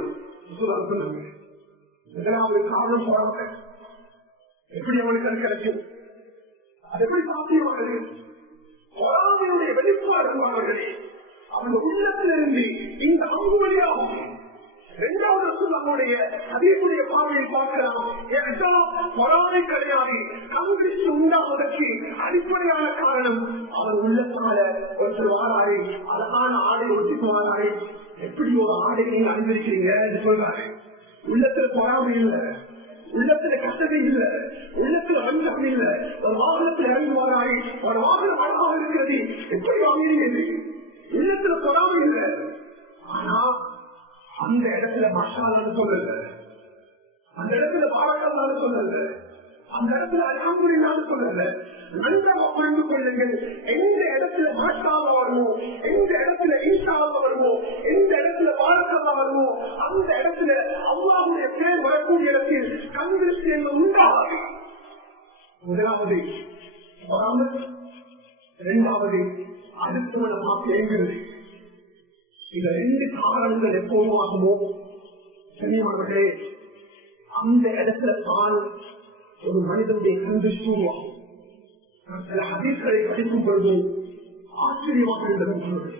முதலாவது காரணம் பொறாமை. எப்படி அவனுக்கு அது கிடைக்கும்? அது எப்படி சாத்தியமானது? பொறாமையுடைய வெளிப்பாடுகளே அவன் உள்ளத்திலிருந்து இந்த அம்பு வழியாகும். 2வது நம்முடைய அதீபுடைய பார்வையை பார்க்கலாம். பொறாமை கிடையாது, கண்பிடிச்சு உண்டாவதற்கு அடிப்படையான காரணம் அவர் உள்ளத்தால ஒரு வாராரு அழகான ஆடை ஒட்டிக்கு வாராரு. எப்படி ஒரு ஆடை நீங்க அனுபவிக்கிறீங்க என்று சொல்றாரு. உள்ளத்துல பொறாமை இல்லை, உள்ளத்துல கஷ்டத்தை இல்லை, உள்ளத்துல வஞ்சகம் இல்லை. ஒரு வாகனத்தில் இறங்கி வாராரு, ஒரு வாகனம் அழகாக இருக்கிறது, எப்படி வாங்கினீங்க? உள்ளத்துல பொறாமை இல்லை. ஆனா அந்த இடத்துல மசாலான்னு சொல்லல, அந்த இடத்துல பாராட்டான்னு சொல்லல, அந்த இடத்துல அல்ஹம்துலில்லாஹ் சொல்லல, நன்றாக புரிந்து கொள்ளுங்கள். எந்த இடத்துல மாஷாஅல்லாஹ் வருமோ, எந்த இடத்துல இன்ஷா அல்லாஹ் வருமோ, எந்த இடத்துல பாரக்கல்லாஹ் வருமோ, அந்த இடத்துல அல்லாஹ்வுடைய பேர் வரக்கூடிய இடத்தில் கண்திருஷ்டி என்பது உண்டாகாது. முதலாவது இரண்டாவது அடுத்தவனமாக இயங்குகிறது. இந்த 2 காரணங்கள் எப்போதுமாகுமோ கண்ணியமானவர்களே, அந்த இடத்துல தான் ஒரு மனிதனுடைய கண்திருஷ்டி உருவாகும். சில ஹதீஸ்களை படிக்கும் பொழுது ஆச்சரியமாக இருந்தது.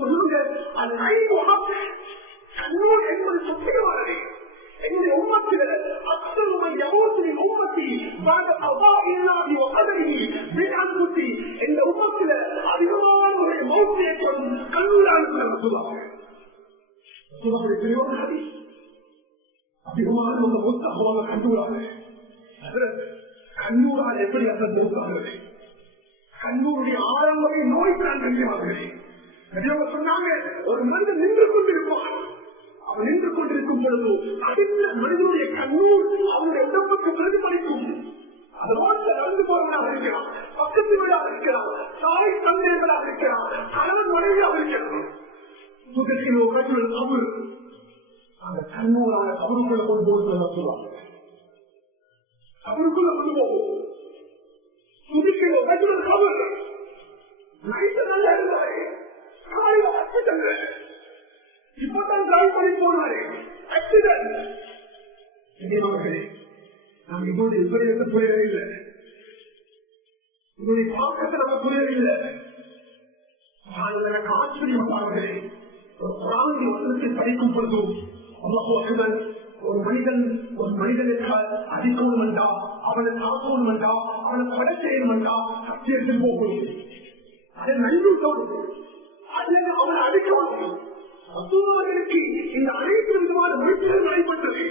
சொல்லுங்க, அது கண்ணூர் என்பது சத்தியமானது. எங்களுடைய உம்மத்தில அத்தனை யமூத்தின் உம்மத்தி இந்த உம்மத்தில அதிகமான மௌத்து ஏற்படும் கண்ணூரான சொல்லுவாங்க. அதிகமான மௌத்தாக கண்ணூராக கண்ணூரால் எப்படி அந்த மௌத்தாகிறது? கண்ணூருடைய ஆரம்பமே நோய்தான் கண்ணியமாகிறது. சொன்னாங்க, ஒரு மனிதன் நின்று கொண்டிருப்பான். அவன் நின்று கொண்டிருக்கும் பொழுது அடுத்த மனிதனுடைய கண்ணூர் அவனுடைய உடம்புக்கு பிரதிபலிக்கும். அது ரோட்ல நடந்து போவதாக இருக்கிறான், பக்கத்து வீடாக இருக்கிறான், தாய் தந்தைகளாக இருக்கிறான், கணவன் மனைவியாக இருக்கிறான். முதலிலோ கண்ணூர் கபு, அந்த கண்ணூரான கபருக்குள்ள கொண்டு போகுது சொல்லுவாங்க. கபருக்குள்ள கொண்டு போகும். முதலிலோ கண்ணூர் கபு நைட்டு நல்லா இருந்தாரு, காலையில ஹாஸ்பிட்டல் இப்பதான் டிரைவ் பண்ணி போனாரு, ஆக்சிடென்ட். நாம் இப்போது இப்படி இருந்து புரியவே இல்லை, இப்படி பார்க்கறது நம்ம புரியவே இல்லை. எனக்கு ஆச்சரியமானவர்களே, ஒரு குரான் வசனத்தை படிக்கும் பொழுதும் ஒரு மனிதனுக்கு அடிக்கணும் என்றா, அவனை தாக்கணும் என்றா, அவனை கொலை செய்யணும் என்றா சக்தி எடுத்து போகணும். அதை நன்றி தோணும், அல்லது அவனை அடிக்கணும். அசூரர்களுக்கு இந்த அனைத்து விதமான முயற்சிகள் நடைபெற்றது.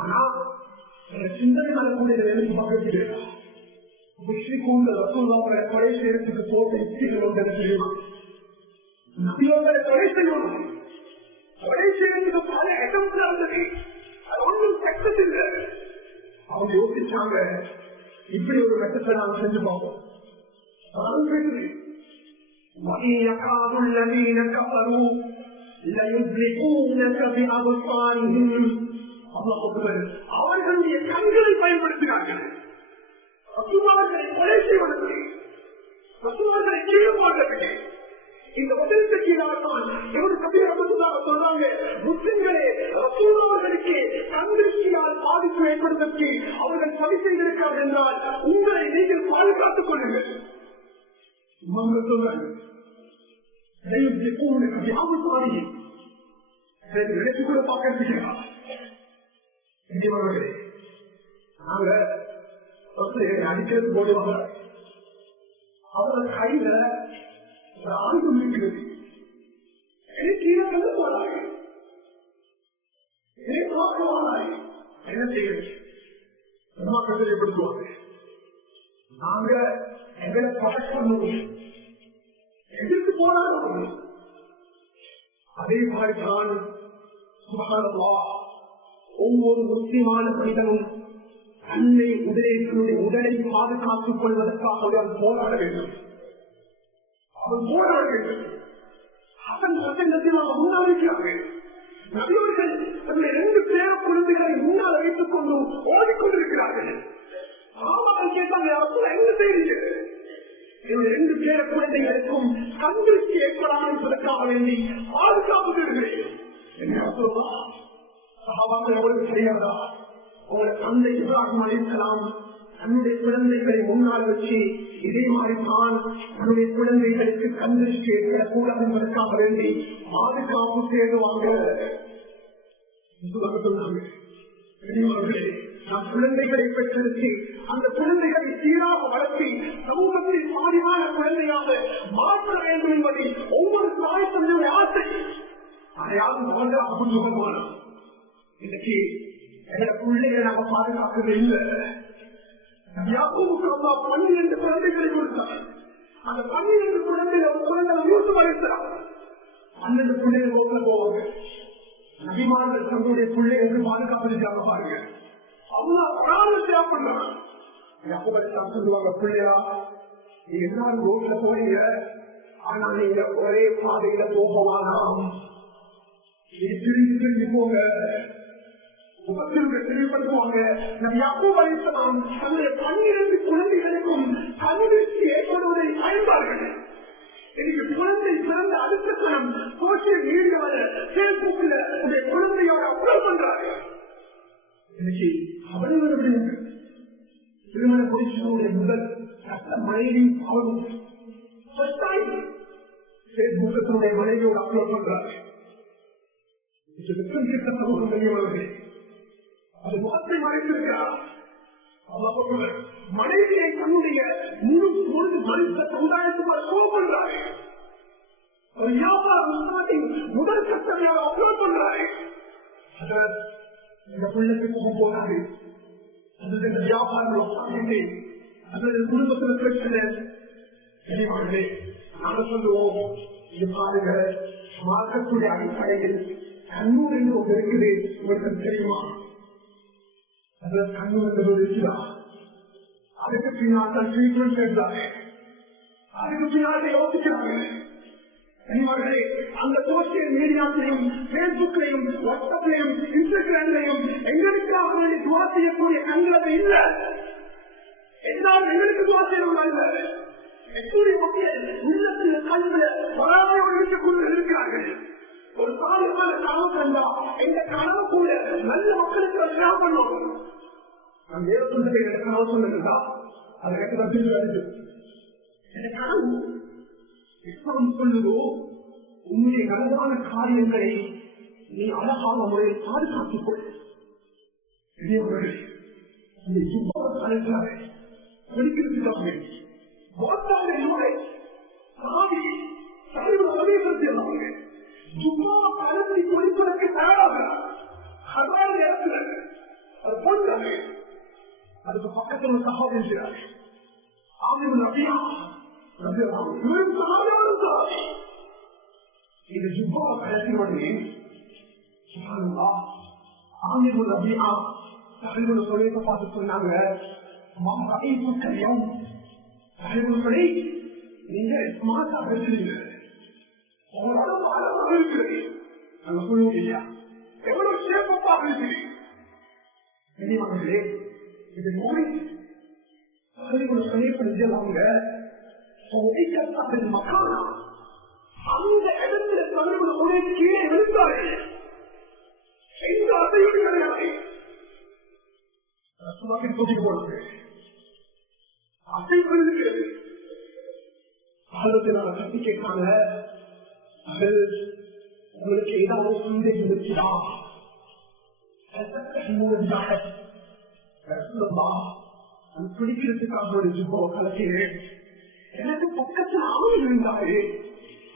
ஆனால் சிந்தனை வரக்கூடிய வேலைக்கு பக்கத்தில் ரசூலுல்லாஹ்வை கொலை செய்யறதுக்கு போட்ட யுக்திகள் ஒன்று தெரியுமா? நபியோர்களை கொலை செய்யணும், கொலை செய்யறதுக்கு பல இடம் இருந்தது, அது ஒன்றும் சக்சஸ் இல்லை. அவங்க யோசிச்சாங்க, இப்படி ஒரு மெத்தத்தை நாங்கள் செஞ்சு பார்ப்போம். அவர்களுடைய கண்களை பயன்படுத்தினார்கள், கொலை செய்வதற்கு, கீழ்பார்க்க. இந்த உடலுக்கு கீழாகத்தான் சொல்றாங்க, முஸ்லிம்களே ரசூலுல்லாஹ்வுக்கு கண்திருஷ்டியால் பாதிப்பு ஏற்படுவதற்கு அவர்கள் சரி செய்திருக்கிறார்கள் என்றால் உங்களை நீங்கள் பாதுகாத்துக் கொள்ளுங்கள். நினைச்சு கூட பார்க்க நாங்க அடிக்கிறது போடுவாங்க, அவர்கள் கையில ஆயுதம் இருக்கிறது, கீழே வந்து போறாங்க, என்ன செய்யறது? கட்டளைப்படுத்துவாங்க, நாங்க எங்களை பழக்க பண்ணுவோம், எதிர்த்து போராடுவோம். அதே மாதிரிதான் சுப்ஹானல்லாஹ், ஒவ்வொரு முஸ்லிமான மனிதனும் தன்னை உடலை பாதுகாத்துக் கொள்வதற்காக அவன் போராட வேண்டும். அவன் போராட வேண்டும். முன்னாடிக்கிறார்கள் நபியவர்கள் தன்னுடைய 2 பேர குழந்தைகளை முன்னால் வைத்துக் கொண்டு ஓடிக்கொண்டிருக்கிறார்கள். அவர்கள் கேட்டாங்க, என்ன செய்யுங்க? 2 பேர குழந்தைகளுக்கும் கண்திருஷ்டி ஏற்படாமல் இருப்பதற்காக வேண்டி பாதுகாப்பு தருகிறேன். என்ன சொல்லுவா? சஹாபாக்கள் எவ்வளவு செய்யாதா? உங்களை தந்தை இப்ராஹிம் அலைஹிஸ்ஸலாம் தன்னுடைய குழந்தைகளை முன்னால் வச்சு இதே மாதிரி தான் தன்னுடைய குழந்தைகளுக்கு கண்திருஷ்டி ஏற்படக்கூடாது என்பதற்காக வேண்டி பாதுகாப்பு தேடுவாங்க. நாம் குழந்தைகளை பெற்றிருக்கு, அந்த குழந்தைகளை சீராக வளர்த்தி சமூகத்தில் பாதிமான குழந்தையாக மாற்ற வேண்டும் என்பதை ஒவ்வொரு தாய் தந்தையுடைய ஆசை. அதையாவது மகளாக புரிஞ்சுக்கணும். இன்னைக்கு எங்களை பிள்ளைகளை நாம பாதுகாக்கவே இல்லை. 12 குழந்தைகளை கொடுத்தார். அந்த 12 குழந்தைகள் ஒரு குழந்தை 100 வயசு 12 பிள்ளைகள் ரோட்ல போவாங்க. நபிமார்கள் தங்களுடைய பிள்ளைகளுக்கு பாதுகாப்பு செஞ்சாங்க பாருங்க. அவ்வளவு தேவைப்படுறாங்க. சொல்லுவாங்க, பிள்ளையா நீங்க எல்லாரும் ரோட்ல போறீங்க, ஆனா நீங்க ஒரே பாதையில போகலாம். பிரிஞ்சு பிரிஞ்சு போங்க. தெளிவுபடுத்துவாங்க. நம் யாக்கூப் அலைஹிஸ்ஸலாம் தன்னுடைய 12 குழந்தைகளுக்கும் கண்ணிற்கு ஏற்படுவதை அறிந்தார்கள். இன்னைக்கு குழந்தை பிறந்த அடுத்த கணம் சோசியல் மீடியாவில பேஸ்புக்ல உடைய குழந்தையோட அப்லோட் பண்றாங்க. இன்னைக்கு அவர்களுடைய திருமண புரிச்சனுடைய முதல் மனைவி அவரும் பேஸ்புக்கத்தினுடைய மனைவியோட அப்லோட் பண்றாங்க. அது முகத்தை மறைத்திருக்கிறார். மனைவியை தன்னுடைய முழு மனித சமுதாயத்துக்கு ஷோ பண்றாரு. ஒரு வியாபாரம் முதல் கட்டமையாக அப்லோட் பண்றாரு. இந்த பிள்ளைக்கு போக போறாரு. அது இந்த வியாபாரம் அல்லது குடும்பத்தில் பிரச்சனை தெரியுமாங்களே. நாங்க சொல்லுவோம், இது பாருங்க, மார்க்கக்கூடிய அடிப்படையில் கண்ணூர் என்று ஒன்று இருக்குது, உங்களுக்கு தெரியுமா? அதுல கண்ணூர் என்று இருக்குதா? அதுக்கு பின்னால் தான் ட்ரீட்மெண்ட் எடுத்தாங்க. அதுக்கு பின்னாடி யோசிக்கிறாங்க. அந்த சோசியல் மீடியாத்திலையும் பேஸ்புக்லையும் வாட்ஸ்அப்லையும் இன்ஸ்டாகிராம்லையும் எங்களுக்காக வேண்டி துவா செய்யக்கூடிய கண்கள் இல்ல. எல்லாரும் எங்களுக்கு துவா செய்யணும். எத்தனை மக்கள் உள்ளத்தில் கல்வில வராமல் இருக்கக்கூடிய இருக்கிறார்கள். ஒரு சாதகமான கனவு கண்டா எங்க கனவு கூட நல்ல மக்களுக்கு ஷேர் பண்ணணும். நான் வேற சொல்லுங்க, எனக்கு கனவு சொல்லுங்களா? அது எனக்கு பதில் வருது. எனக்கு கனவு இஸ்லாம் சொல்லுதோ, உன்னுடைய நல்லதான காரியங்களை நீ அழகான முறையில் பாதுகாத்துக் கொள். படிக்கிறதுக்காக கலத்தி கொடுப்பதற்கு தயாராகிறார். அதுக்கு பக்கத்தில் ஒரு சகோதரன் இருக்கிறார். இது ஜுப்பா கலத்தினுடைய சொல்லிய பார்த்து சொன்னாங்க, நீங்க ஸ்மார்ட்டா பேசுறீங்க, உங்களோட அழகாக இருக்கிறது. நாங்க சொல்லுவோம் இல்லையா, எவ்வளவு சேப்பா இருக்கிறீங்க. இது நோய் சொல்லியப்படுத்தலாங்க. மக்கானா அந்த இடத்துல தலைவர் ஒரே கீழே விழுந்தார்கள். எந்த அசையும் கிடையாது. தூக்கிட்டு போனாங்க. அசைவு இருக்கிறது. ஆலோசனை கட்டி கேட்டாங்க, உங்களுக்கு ஏதாவது சந்தேகம் இருக்குதா? பிடிக்கிறதுக்காக ஒரு ஜுப்போ கலக்கிறேன். எனக்கு பக்கத்தில் ஆமை இருந்தாரு.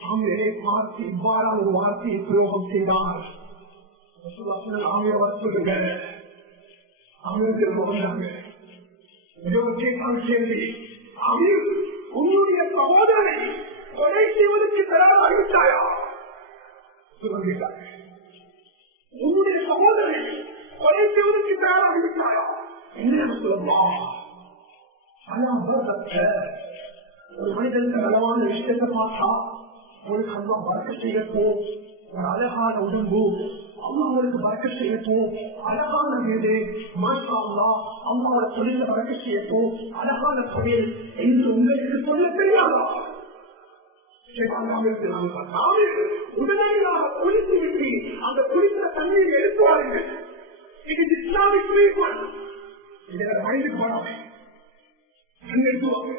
ஆமையை பார்த்து இவ்வாறான ஒரு வார்த்தையை பிரயோகம் செய்தார். ஆமையை வர சொல்லுங்க. அமைச்சர் வந்தாங்க. கேள்வி, அமீர் உன்னுடைய சகோதரனை கொலை செய்வதற்கு தயாராகிவிட்டாயா? சொல்லுகிறார், உன்னுடைய சகோதரனை கொலை செய்வதற்கு தயாராகிவிட்டாயா? என்ன சொல்லலாம்? ஒரு மனிதனுக்கு நலவான விஷயத்தை பார்த்தா அவனுக்கு அம்மா பறக்க செய்யட்டும். ஒரு அழகான உடம்பு அம்மா அவனுக்கு பறக்க செய்யட்டும். அழகான வீடு மாஷா அல்லாஹ் அம்மாவோட தொழில பறக்க செய்யட்டும். அழகான தொழில் என்று உங்களுக்கு சொல்ல தெரியாதா? உடனடியாக குளித்து விட்டு அந்த குளித்த தண்ணீரை எடுத்துவார்கள். இது இஸ்லாமிக் ட்ரீட்மெண்ட். இதோட வயதுக்கு போனாங்க எடுத்துவாங்க.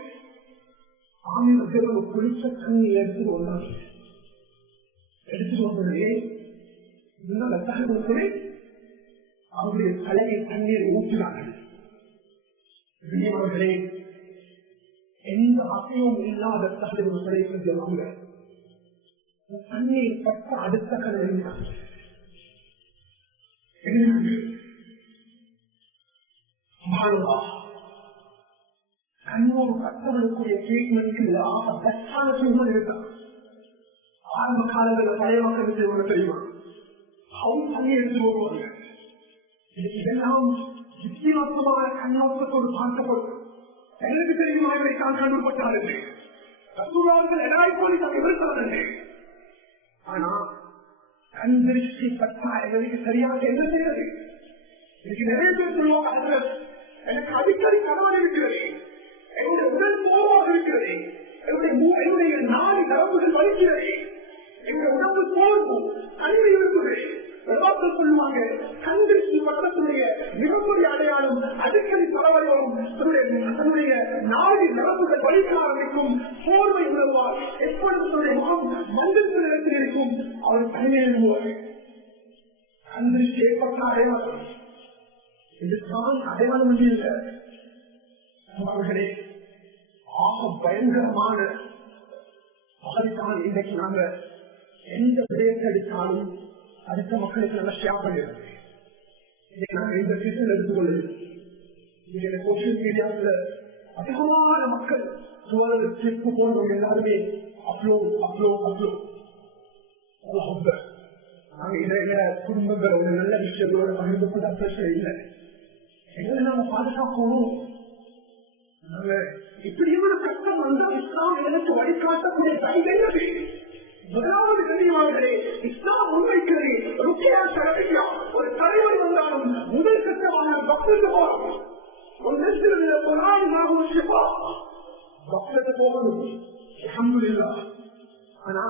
ஆமிகள் குளிச்ச தண்ணி எடுத்துட்டு வந்தாங்க. எடுத்துட்டு வந்ததே அவருடைய தலையை தண்ணீரை ஊற்றினார்கள். பெரியவர்களே, எந்த அசையும் இல்லாத தலைவர்களை செஞ்சவங்க தண்ணீர் பட்ட அடுத்த கதை கண்ணோடு கட்டவனுக்குரிய ட்ரீட்மெண்ட் பெஸ்டான ட்ரீட்மெண்ட் இருக்கான். ஆரம்ப காலங்களில் பழைய மக்களுக்கு தெரியுமா, அவங்க தண்ணி எடுத்து வருவாங்க. இதெல்லாம் வித்தியாசமான கண்ணோட்டத்தோடு பார்க்கப்படும். எனக்கு தெரியுமா இவரை தான் கண்டுபட்டார் என்று ரசூலுல்லாஹி எடாய்போலி தான் எதிர்த்தார் என்று. ஆனா கண்திருஷ்டி பட்டா எங்களுக்கு சரியாக என்ன செய்யறது? இன்னைக்கு நிறைய பேர் சொல்லுவாங்க, எனக்கு அடிக்கடி கணவன் இருக்கிறது, என்னுடைய உடல் சோர்வாக இருக்கிறது, என்னுடைய நாடி நரம்புகள் வலிக்கிறது, என்னுடைய உடம்பு சோர்வு தனிமை இருக்குது. சொல்லுவாங்க கண்திருஷ்டி பட்டத்துடைய மிகப்பெரிய அடையாளம் அடிக்கடி தலைவலி வரும், தன்னுடைய நாடி நரம்புகள் வலிக்க ஆரம்பிக்கும், சோர்வை உணர்வார், எப்பொழுது தன்னுடைய முகம் மந்திரத்தில் இடத்தில் இருக்கும், அவர் தனிமையில் எழுதுவார். கண்திருஷ்டி ஏற்பட்ட அடையாளம் இதுதான் அடையாளம் இல்லை. அவர்களே ஆக பயங்கரமான பகலிதான் இன்றைக்கு நாங்க எந்த விடயத்தை எடுத்தாலும் அடுத்த மக்களுக்கு நல்ல ஷேர் பண்ணிடுறோம். இன்னைக்கு நாங்க இந்த சீசன் எடுத்துக்கொள்ளு சோசியல் மீடியாவில் அதிகமான மக்கள் சுவருக்கு போன்றவங்க எல்லாருமே அப்லோட் அப்லோட் அப்லோட். நாங்க இடையில குடும்பங்கள் ஒரு நல்ல விஷயங்களோட பகிர்ந்து கொண்ட பிரச்சனை இல்லை. எங்களை நாம பாதுகாக்கணும். நாங்க இப்படியான கஷ்டம் வந்தால் இஸ்லாம் எனக்கு வழிகாட்டக்கூடிய கைகள் முதலாவது கண்ணியமானே இஸ்லாம் முன்வைக்கிறது. ருக்கியா சரபியா ஒரு தலைவர் வந்தாலும் முதல் கட்டமான பக்தருக்கு போகணும். ஒரு நெருங்கிய பொருளாதாரம் சிவா பக்தருக்கு போகணும். அல்ஹம்துலில்லாஹ். ஆனா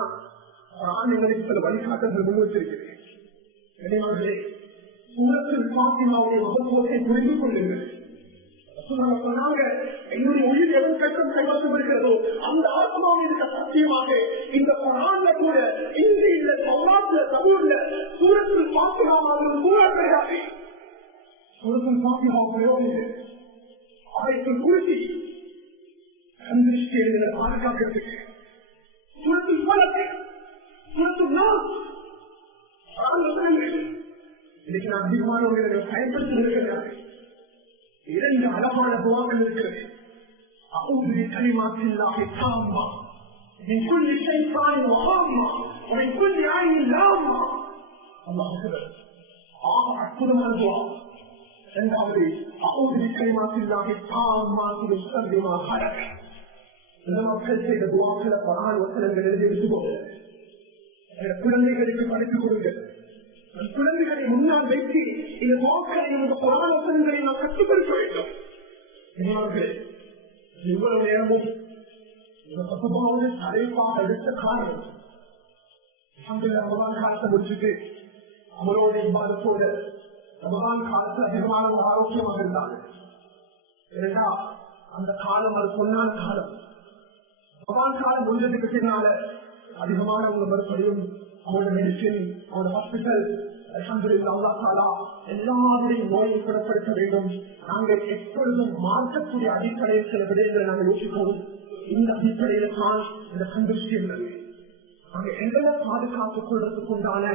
எங்களுக்கு சில வழிகாட்டங்கள் முன் வச்சிருக்கிறேன். கண்ணியமானே சூரத்தில் பாத்திமாவுடைய மகத்துவத்தை புரிந்து கொள்ளுங்கள். சொன்னாங்க என்னுடைய உயிர் எவன் கஷ்டம் கைவசம் இருக்கிறதோ அந்த ஆத்மாவிற்கு சத்தியமாக இந்த குர்ஆன்ல கூட இந்தியில சௌராத்ல தமிழ்ல சூரத்தில் பாத்திமாவுடைய சூரா கிடையாது. சூரத்தில் பாத்திமாவுடைய அனைத்து குறிச்சி கந்திருஷ்டி எழுதின பாதுகாக்கிறதுக்கு சூரத்தில் பலத்தை சூரத்தில் நான் இன்னைக்கு நான் அதிகமானவர்கள் பயன்படுத்தி இருக்கிறார்கள். இரண்டு அழகான துவாக்கள் இருக்கிறது. அஊது பிகலிமாத்தில்லாஹி தாம்மா மின் குல்லி ஷைத்தானின் வஹாம்மா வ மின் குல்லி ஐனின் லாம்மா. அல்லாஹ் அக்பர். அற்புதமான துவா. இரண்டாவது அஊது பிகலிமாத்தில்லாஹி தாம்மா மின் ஷர்ரி மா ஹலக். இந்த மக்கள் செய்த துவாக்களை குர்ஆன் வசனங்கள் எழுதி எடுத்துக்கோங்க. குழந்தைகளுக்கு படித்துக் கொடுங்கள். குழந்தைகளை முன்னால் வைத்து இந்த துவாக்களை இந்த குர்ஆன் வசனங்களை நாம் கற்றுக் கொடுக்க வேண்டும். இவ்வளவு நேரமும் இந்த பசுபாவது தலைப்பாக எடுத்த காரணம் ரமலான் காலத்தை முடிச்சுட்டு அவரோட இவ்வாதத்தோட ரமலான் காலத்தில் அதிகமான ஒரு ஆரோக்கியமாக இருந்தாங்க. ஏன்னா அந்த காலம் அது பொன்னான காலம். ரமலான் காலம் முடிஞ்சதுக்கு பின்னால அதிகமான உங்க மறுபடியும் அவங்களோட மெடிசின் அவங்களோட ஹாஸ்பிட்டல் எல்லாருடைய நோயை குணப்படுத்த வேண்டும். நாங்கள் எப்பொழுதும் மாற்றக்கூடிய அடிப்படையில் சில விடயங்களை நாங்கள் யோசிக்கிறோம். இந்த அடிப்படையில் தான் இந்த சந்திருஷ்டி உள்ளது. நாங்கள் எங்களை பாதுகாத்துக் கொள்வதற்கு உண்டான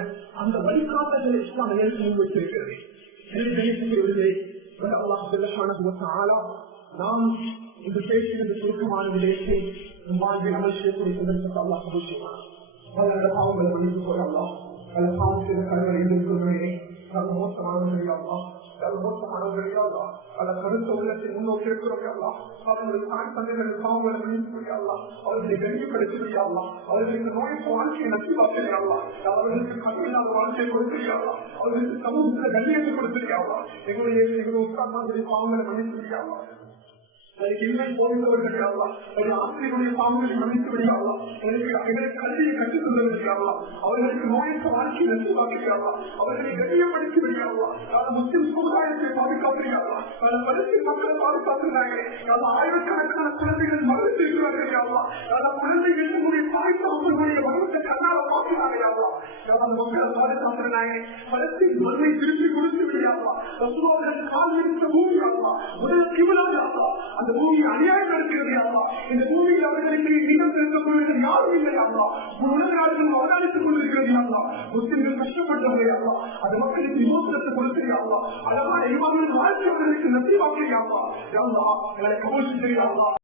அந்த வழிகாட்டுதலை இஸ்லாம் எனக்கு முன்வைத்திருக்கிறது. நாம் இந்த பேசுகின்ற சுருக்கமான விடயத்தை வாழ்வில் அமல் செய்யக்கூடிய சந்தர்ப்பத்தை அல்லாஹ் கபூல் செய்வார். பாவங்களை மன்னித்து கொள்ளலாம். கருத்தொழிலத்தை முன்னோக்கி இருக்கிறோம். அவர்களுக்கு கண்ணியப்படுத்தியா, அவர்களுக்கு நோய்க்கு வாழ்க்கையை நசிவாக்கியா, அவர்களுக்கு கண்ணில்லாத வாழ்க்கையை கொடுத்தியா, அவர்களுக்கு சமூகத்தில் கண்ணியத்தை கொடுத்தியா, எங்களுடைய உட்கார்ந்து பாவங்களை மன்னித்தியா, போன்றவர்கள் ஆசிரியருடைய பாவங்களை மன்னித்து விடியாதா, எங்களுக்கு கல்வியை கற்றுக் கொள்ள விடியாதா, அவர்களுக்கு நோய்க்கு வாழ்க்கை நசிவாக்கியாதா, அவர்களை கண்ணியப்படுத்தி விடியாதா, முஸ்லிம் சமுதாயத்தை பாதுகாத்திருக்காதா, பலஸ்தீன் மக்களை பாதுகாத்திருந்தாங்க. ஆயிரக்கணக்கான குழந்தைகள் மரணத்திருக்கிறார்களா, குழந்தைகள் உங்களுடைய தாய்ப்பாப்பர்களுடைய மரணத்தை கண்ணால பார்க்கிறார்களா, மக்களை பாதுகாத்திருந்தாங்க. பலஸ்தீன் மண்ணை திருப்பி கொடுத்து விடியாதா, கால் இருந்த பூமியாதா, முதல் கிபிலாதா, அந்த பூமி அநியாயம் நடக்கிறது. இந்த பூமியில் அவர்களுக்கு இடம் இருக்கக்கூடிய யாரும் இல்லையா, உலக நாடுகள் அவதானித்துக் கொண்டிருக்கிறது. முஸ்லிம்கள் கஷ்டப்பட்டவர்களா, அந்த மக்களுக்கு விமோசனத்தை கொடுத்திருக்காங்களா, அழகான இவர்கள் வாழ்க்கை அவர்களுக்கு நசிவாக்கிறியாங்களா, எங்களை கவனிச்சு தெரியாங்களா.